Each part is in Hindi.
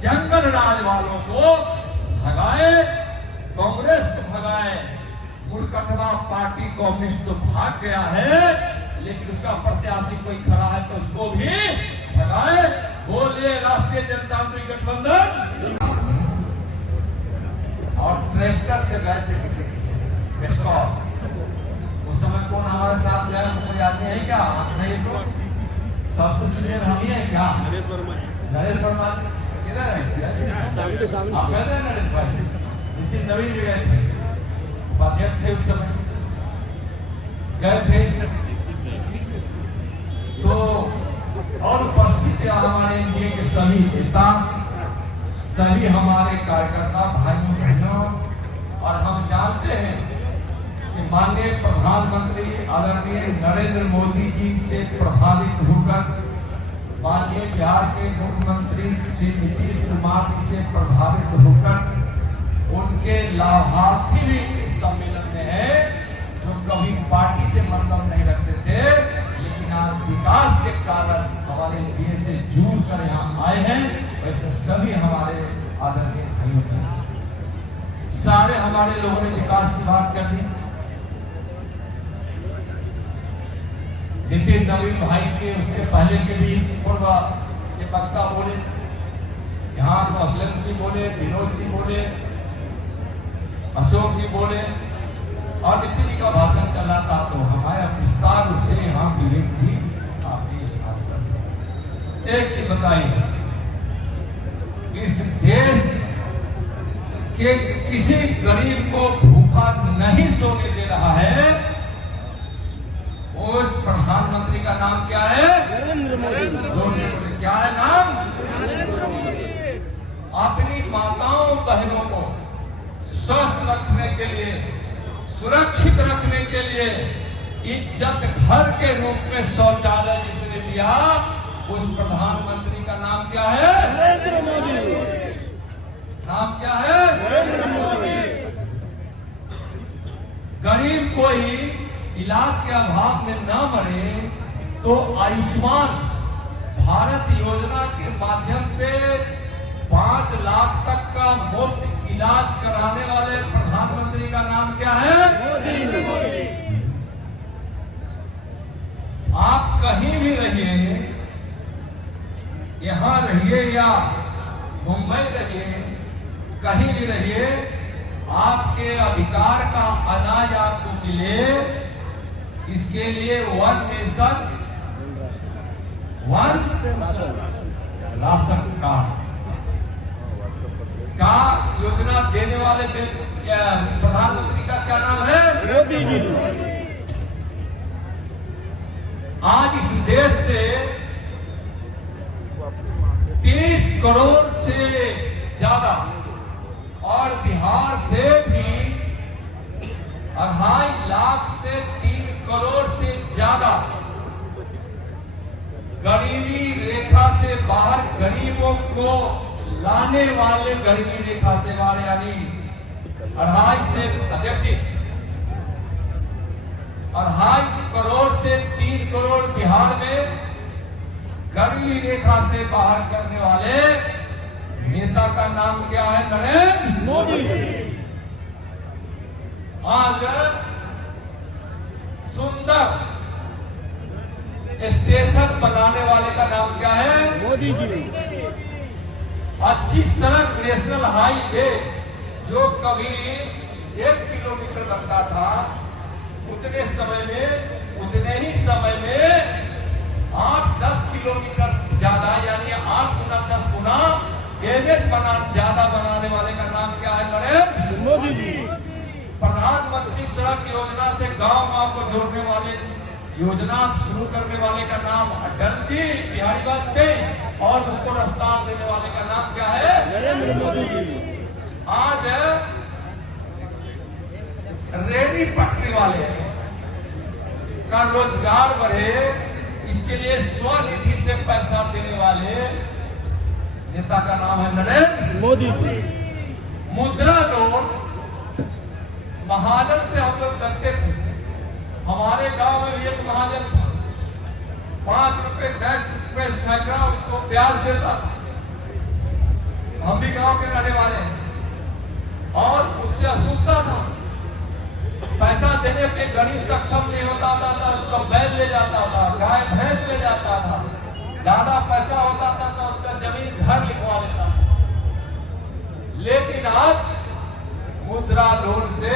जंगल राज वालों को भगाए, कांग्रेस को भगाए। मुड़कटवा पार्टी कम्युनिस्ट तो भाग गया है, लेकिन उसका प्रत्याशी कोई खड़ा है तो उसको भी भगाए। बोलिए राष्ट्रीय जनतांत्रिक गठबंधन। और ट्रैक्टर से गए थे किसी उस समय कौन हमारे साथ गया? कोई आदमी है क्या? नहीं तो सबसे सीनियर हम ही है क्या? नरेश वर्मा किधर है? आप कहते हैं नरेश भाई? नितिन नवीन भी गए थे, उपाध्यक्ष थे उस समय, गए थे। तो और उपस्थित है हमारे एनडीए के सभी नेता, सभी हमारे कार्यकर्ता भाइयों बहनों। और हम जानते हैं कि माननीय प्रधानमंत्री आदरणीय नरेंद्र मोदी जी से प्रभावित होकर माननीय बिहार के मुख्यमंत्री श्री नीतीश कुमार जी से प्रभावित होकर उनके लाभार्थी भी इस सम्मेलन में है, जो कभी पार्टी से मतलब नहीं रखते थे, लेकिन आज विकास के कारण हमारे एनडीए से जुड़ कर यहाँ आए हैं। वैसे सभी हमारे आदरणीय भाइयों ने, सारे हमारे लोगों ने विकास की बात कर दी। नितिन नवीन भाई के उसके पहले के भी पूर्व के वक्ता बोले, यहाँ तो असलम जी बोले, विनोद जी बोले, अशोक जी बोले और नितिन जी का भाषण चल रहा था। तो हमारे विस्तार रूप से यहाँ विवेक जी आपने एक चीज बताई, इस देश के किसी गरीब को भूखा नहीं सोने दे रहा है। उस प्रधानमंत्री का नाम क्या है? नरेंद्र मोदी। जोर से बोले, क्या है नाम? अपनी माताओं बहनों को स्वस्थ रखने के लिए, सुरक्षित रखने के लिए, इज्जत घर के रूप में शौचालय जिसने दिया, उस प्रधानमंत्री का नाम क्या है? नरेंद्र मोदी। नाम क्या है? नरेंद्र मोदी। गरीब कोई इलाज के अभाव में न मरे तो आयुष्मान भारत योजना के माध्यम से 5 लाख तक का मुफ्त इलाज कराने वाले प्रधानमंत्री का नाम क्या है? मोदी। आप कहीं भी रहिए, यहां रहिए या मुंबई रहिए, कहीं भी रहिए, आपके अधिकार का अनाज आपको मिले, इसके लिए one nation one ration card का योजना देने वाले प्रधानमंत्री का क्या नाम है? मोदी जी। आज इस देश से 30 करोड़ से ज्यादा और बिहार से भी 2.5 लाख से 3 करोड़ से ज्यादा गरीबी रेखा से बाहर गरीबों को लाने वाले, गरीबी रेखा से बाहर यानी 2.5 से अध्यक्ष जी 2.5 करोड़ से 3 करोड़ बिहार में गरीबी रेखा से बाहर करने वाले नेता का नाम क्या है? नरेंद्र मोदी। आज सुंदर स्टेशन बनाने वाले का नाम क्या है? मोदी जी। अच्छी सड़क, नेशनल हाईवे जो कभी 1 किलोमीटर लगता था, उतने समय में, उतने ही समय में 8-10 किलोमीटर ज्यादा यानी 8 गुना 10 गुना एनएच ज्यादा बनाने वाले का नाम क्या है? नरेंद्र मोदी जी। प्रधानमंत्री सड़क योजना से गांव-गांव को जोड़ने वाले योजना शुरू करने वाले का नाम अटल जी बिहारी वाजपेयी और उसको रफ्तार देने वाले का नाम क्या है? नरेंद्र मोदी जी। आज रेडी पटरी वाले का रोजगार बढ़े, इसके लिए स्वनिधि से पैसा देने वाले नेता का नाम है नरेंद्र मोदी जी। मुद्रा नोट महाजन से हम लोग डरते थे। हमारे गांव में भी एक महाजन था, 5 रुपए 10 रुपए सैकड़ा उसको ब्याज देता। हम भी गांव के रहने वाले हैं और उससे असुखता था। पैसा देने पे गरीब सक्षम नहीं होता था, उसका बैल ले जाता था, गाय भैंस ले जाता था। ज्यादा पैसा होता था तो उसका जमीन घर लिखवा लेता था। लेकिन आज मुद्रा लोन से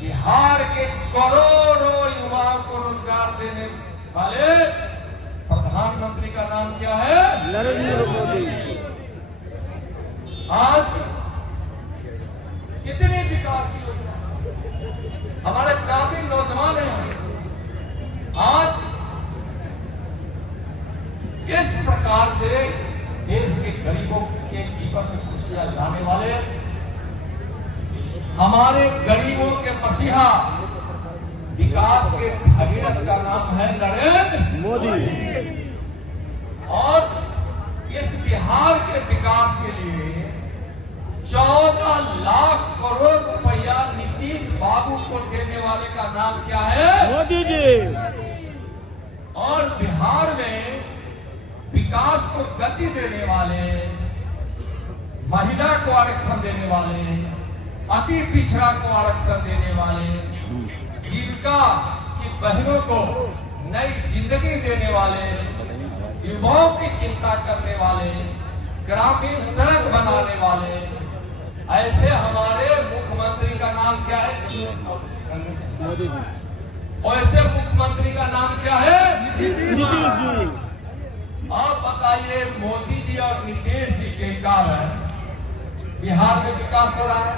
बिहार के करोड़ों युवाओं को रोजगार देने वाले प्रधानमंत्री का नाम क्या है? नरेंद्र मोदी। आज कितनी विकास की योजना, हमारे काफी नौजवान हैं आज इस प्रकार से देश के गरीबों के जीवन में खुशियां लाने वाले, हमारे गरीबों के मसीहा, विकास के भगीरथ का नाम है नरेंद्र मोदी। और इस बिहार के विकास के लिए 14 लाख करोड़ रुपया नीतीश बाबू को देने वाले का नाम क्या है? मोदी जी। और बिहार में विकास को गति देने वाले, महिला को आरक्षण देने वाले, अति पिछड़ा को आरक्षण देने वाले, जीविका की बहनों को नई जिंदगी देने वाले, युवाओं की चिंता करने वाले, ग्रामीण सड़क बनाने वाले, ऐसे हमारे मुख्यमंत्री का नाम क्या है? मोदी जी। और ऐसे मुख्यमंत्री का नाम क्या है? नीतीश जी। आप बताइए, मोदी जी और नीतीश जी के कारण बिहार में विकास हो रहा है।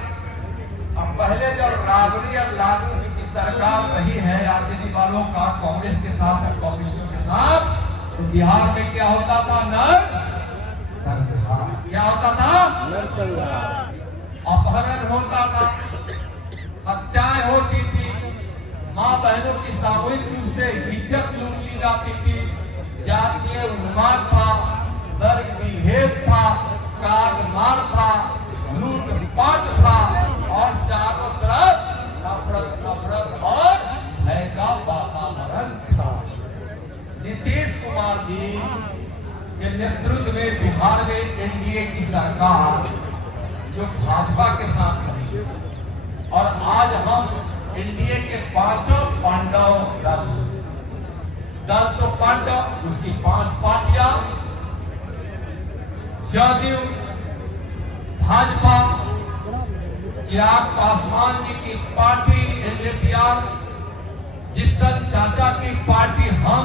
अब पहले जब राबड़ी और लालू जी की सरकार रही है आरजेडी वालों का, कांग्रेस के साथ और कम्युनिस्टों के साथ, तो बिहार में क्या होता था? नरसंहार। क्या होता था? नरसंहार। अपहरण होता था, हत्याएं होती थी, मां बहनों की सामूहिक रूप से इज्जत लूट ली जाती थी, जातीय उन्माद था, वर्ग विभेद था, काट मार था, लूटपाट था और चारों तरफ नफरत और भय का वातावरण था। नीतीश कुमार जी के नेतृत्व में बिहार में एनडीए की सरकार जो भाजपा के साथ रही, और आज हम एनडीए के पांचों पांडव दल तो पांडव, उसकी 5 पार्टियां, जदयू, भाजपा, चिराग पासवान जी की पार्टी एलजेपीआर, जितन चाचा की पार्टी हम,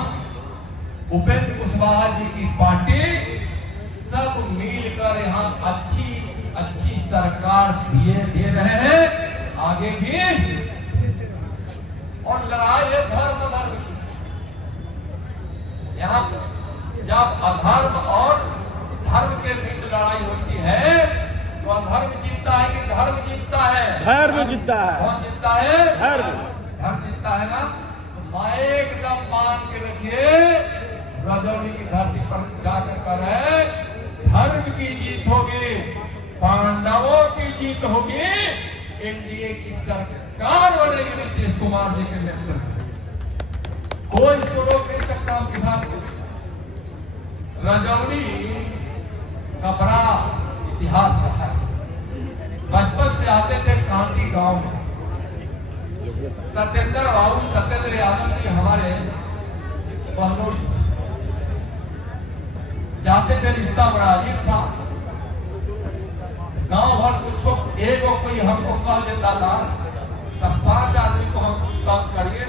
उपेंद्र कुशवाहा जी की पार्टी, सब मिलकर यहाँ अच्छी सरकार दे रहे हैं, आगे भी। और लड़ाई है धर्म की। यहाँ जब अधर्म और धर्म के बीच लड़ाई होती है तो अधर्म जीतता है कि धर्म जीतता है? धर्म जीतता है। कौन जीतता है? धर्म जीतता है ना। मैं एकदम मान के रखिए, रजौली की धरती पर जाकर कर है, धर्म की जीत होगी, पांडवों की जीत होगी, एनडीए की सरकार बनेगी नीतीश कुमार जी के नेतृत्व में। कोई इसको रोक नहीं सकता। हम किसान को रजौली का बड़ा इतिहास रहा है। बचपन से आते थे कांटी गांव में, सत्येंद्र यादव जी हमारे बहनोई जाते थे, रिश्ता बड़ा अजीब था। गांव भर कुछ एगो कोई हमको कह देता था तब 5 आदमी को हम कम करिए।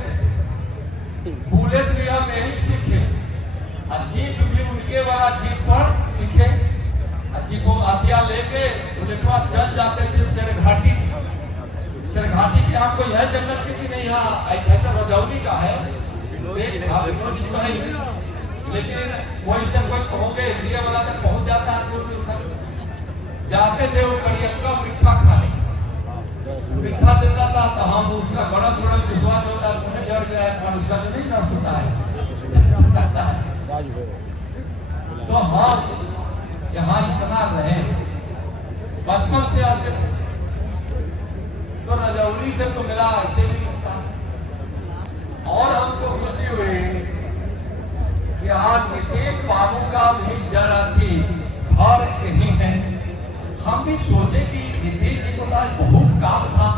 बुलेट भी हम यही सीखे, जीप भी उनके वाला जीप पर सीखे। जीपों हथियार लेके बुलेटवा चल जाते थे शेरघाटी की। आपको यह जंगल की नहीं, यहाँ ऐसा तो रजौली का है, लेकिन वही तक कोई कहोगे इंडिया वाला तक पहुंच जाता है। जाते थे वो कड़ियक्का मिठा खाने, मिठा देता था तो हम उसका बड़ा विश्वास होता है, मुझे जड़ गया है, और उसका जो नहीं रस होता है तो हम यहाँ इतना रहे, बचपन से आते थे तो रजौली से तो मिला ऐसे भी रिश्ता। और हमको खुशी हुई कि आज नीतीश बाबू का भी जरा थी घर सोचे कि नीतीश जी को तो आज बहुत काम था।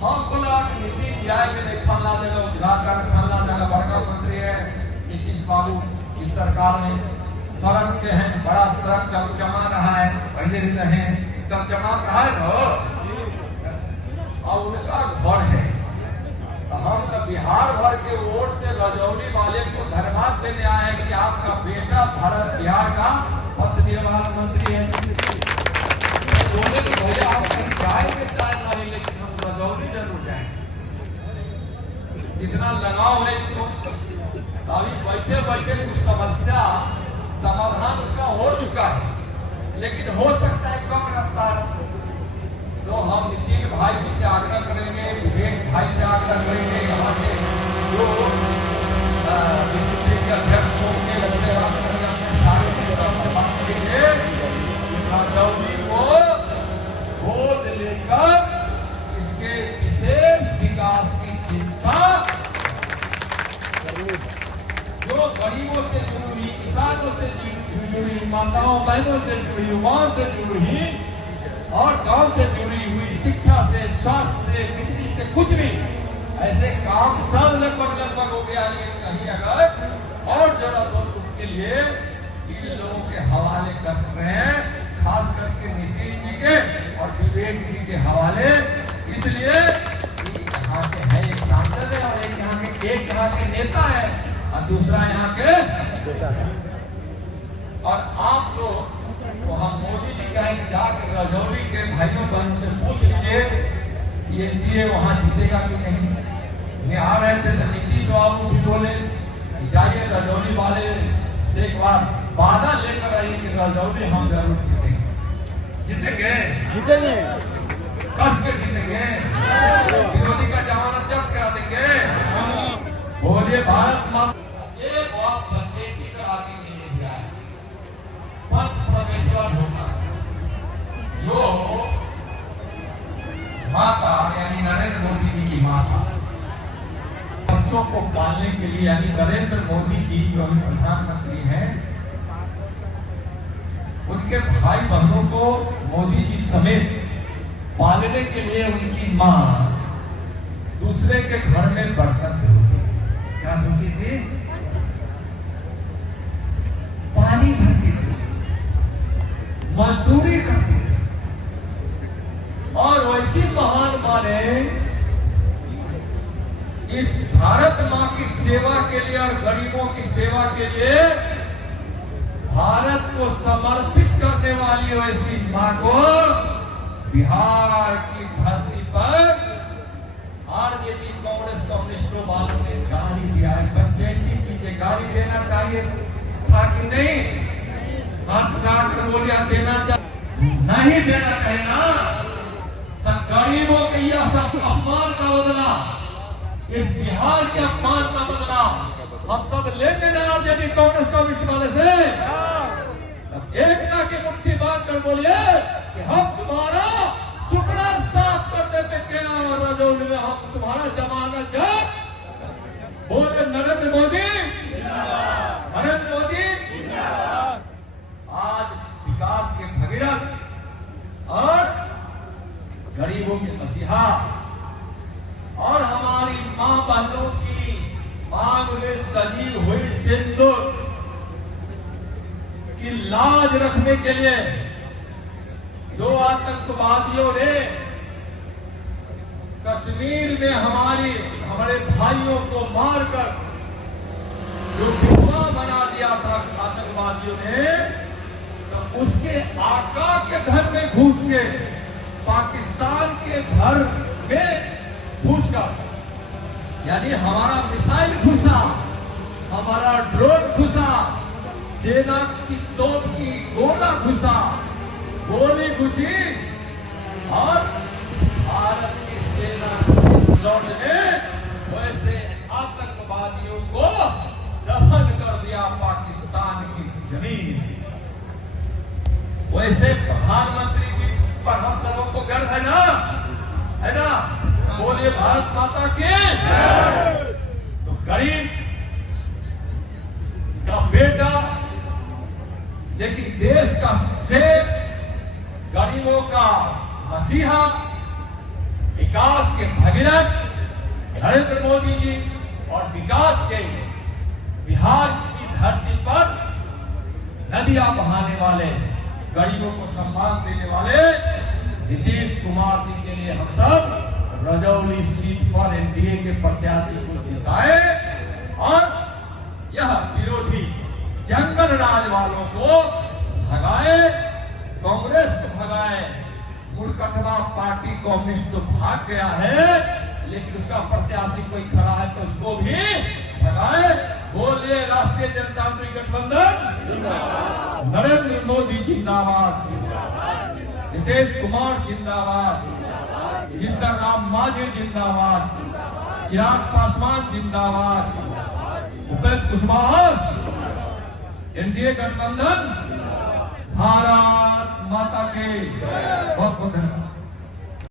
हम बोला कि नीतीश जी आए मेरे फलना जगह उद्घाटन, फलना जगह बड़का मंत्री है नीतीश बाबू की सरकार में, सड़क के हैं, बड़ा सड़क चमचमा रहा है, पहले भी रहे चमचमा रहा है ना, और उनका घर है। तो हम तो बिहार भर के वोट से रजौली वाले को धन्यवाद देने आए हैं कि आपका बेटा भारत बिहार का पथ निर्माण मंत्री है। बोले कि भैया हम कहीं जाएंगे चाहे नहीं, लेकिन हम रजौली जरूर जाएंगे। जितना लगाव है इनको, अभी बैठे बैठे कुछ समस्या समाधान उसका हो चुका है, लेकिन हो सकता है कम रफ्तार। तो हम नितिन भाई जी से आग्रह करेंगे, विवेक भाई से आग्रह करेंगे, यहाँ के जो बीसीसी के अध्यक्ष होंगे, सारे नेताओं से बात करेंगे, रजौली को गोद लेकर इसके विशेष विकास की चिंता, जो गरीबों से जुड़ी हुई, किसानों से जुड़ी हुई, माताओं बहनों से जुड़ी, युवाओं से जुड़ी हुई और गांव से जुड़ी हुई, शिक्षा से, स्वास्थ्य से, बिजली से, कुछ भी ऐसे काम सब लगभग हो गया। लेकिन कहीं अगर और जरूरत हो तो उसके लिए इन लोगों के हवाले कर रहे हैं, खास करके नीतीश जी के और विवेक जी के हवाले। इसलिए यहाँ के है एक सांसद है और एक यहाँ के नेता है और दूसरा यहाँ के बेटा है। और आप लोग तो हम मोदी जी कहेंगे जाके रजौली के भाइयों बहनों से पूछ लीजिए कि एनडीए वहां जीतेगा कि नहीं। मैं आ रहे थे तो नीतीश बाबू भी बोले कि जाइए रजौली वाले से एक बार वादा लेकर आइए कि रजौली हम जरूर जीतेंगे, जीतेंगे, कस के जीतेंगे, विरोधी का जमानत जब्त करा देंगे। बोलिए भारत माता। एक बात बच्चे की तो आगे नहीं दिया है, पंच परमेश्वर होगा, जो माता यानी नरेंद्र मोदी जी की माता बच्चों को पालने के लिए, यानी नरेंद्र मोदी जी जो अभी प्रधानमंत्री हैं, उनके भाई बहनों को मोदी जी समेत पालने के लिए उनकी मां दूसरे के घर में बर्तन धोती थी। क्या धोती थी? पानी भरती थी, मजदूरी करती थी। और वैसी महान मां ने इस भारत मां की सेवा के लिए और गरीबों की सेवा के लिए भारत को समर्पित करने वाली ऐसी मां को बिहार की धरती पर आरजेडी कांग्रेस कम्युनिस्टों वालों ने गाली दिया है। पंचायती कीजिए, गाली देना चाहिए था कि नहीं? हाथ काट कर बोलिया देना चाहिए, नहीं देना चाहिए ना। तो गरीबों के यह सब अपमान का बदला, इस बिहार के अपमान का बदला हम सब लेंगे ना आरजेडी कांग्रेस कम्युनिस्ट वाले से। एक ना की मुट्ठी बांध कर बोलिए कि हम तुम्हारा सुपना साफ करने पे क्या रजौली में हम तुम्हारा जमानत जब्त। बोले नरेंद्र मोदी, नरेंद्र मोदी। आज विकास के भगीरथ और गरीबों के मसीहा और हमारी मां बहनों की मांग में सजी हुई सिंदूर की लाज रखने के लिए जो आतंकवादियों ने कश्मीर में हमारे भाइयों को मारकर जो विधवा बना दिया था आतंकवादियों ने, तो उसके आका के घर में घुस के, पाकिस्तान के घर में घुसकर, यानी हमारा मिसाइल घुसा, हमारा ड्रोन घुसा, सेना की तोप की गोला घुसा, गोली घुसी और भारत की सेना ने वैसे आतंकवादियों को दफन कर दिया पाकिस्तान की जमीन। वैसे प्रधानमंत्री जी पर हम सबों को गर्व है ना, है ना? बोलिए भारत माता की। तो गरीब का बेटा, लेकिन देश का सेव, गरीब गरीबों का मसीहा, विकास के भगीरथ नरेंद्र मोदी जी और विकास के बिहार की धरती पर नदियां बहाने वाले, गरीबों को सम्मान देने वाले नीतीश कुमार जी के लिए हम सब रजौली सीट पर एनडीए के प्रत्याशी को जिताए और यह विरोधी जंगल राज वालों को भगाए, कांग्रेस को भगाए। मुड़कटवा पार्टी कम्युनिस्ट तो भाग गया है, लेकिन उसका प्रत्याशी कोई खड़ा है तो उसको भी भगाए। बोलिए राष्ट्रीय जनतांत्रिक गठबंधन, नरेंद्र मोदी जिंदाबाद, नीतीश कुमार जिंदाबाद, जिंदर राम मांझी जिंदाबाद, चिराग पासवान जिंदाबाद, उपेंद्र कुशवाहा, एनडीए गठबंधन, भारत माता के बहुत बहुत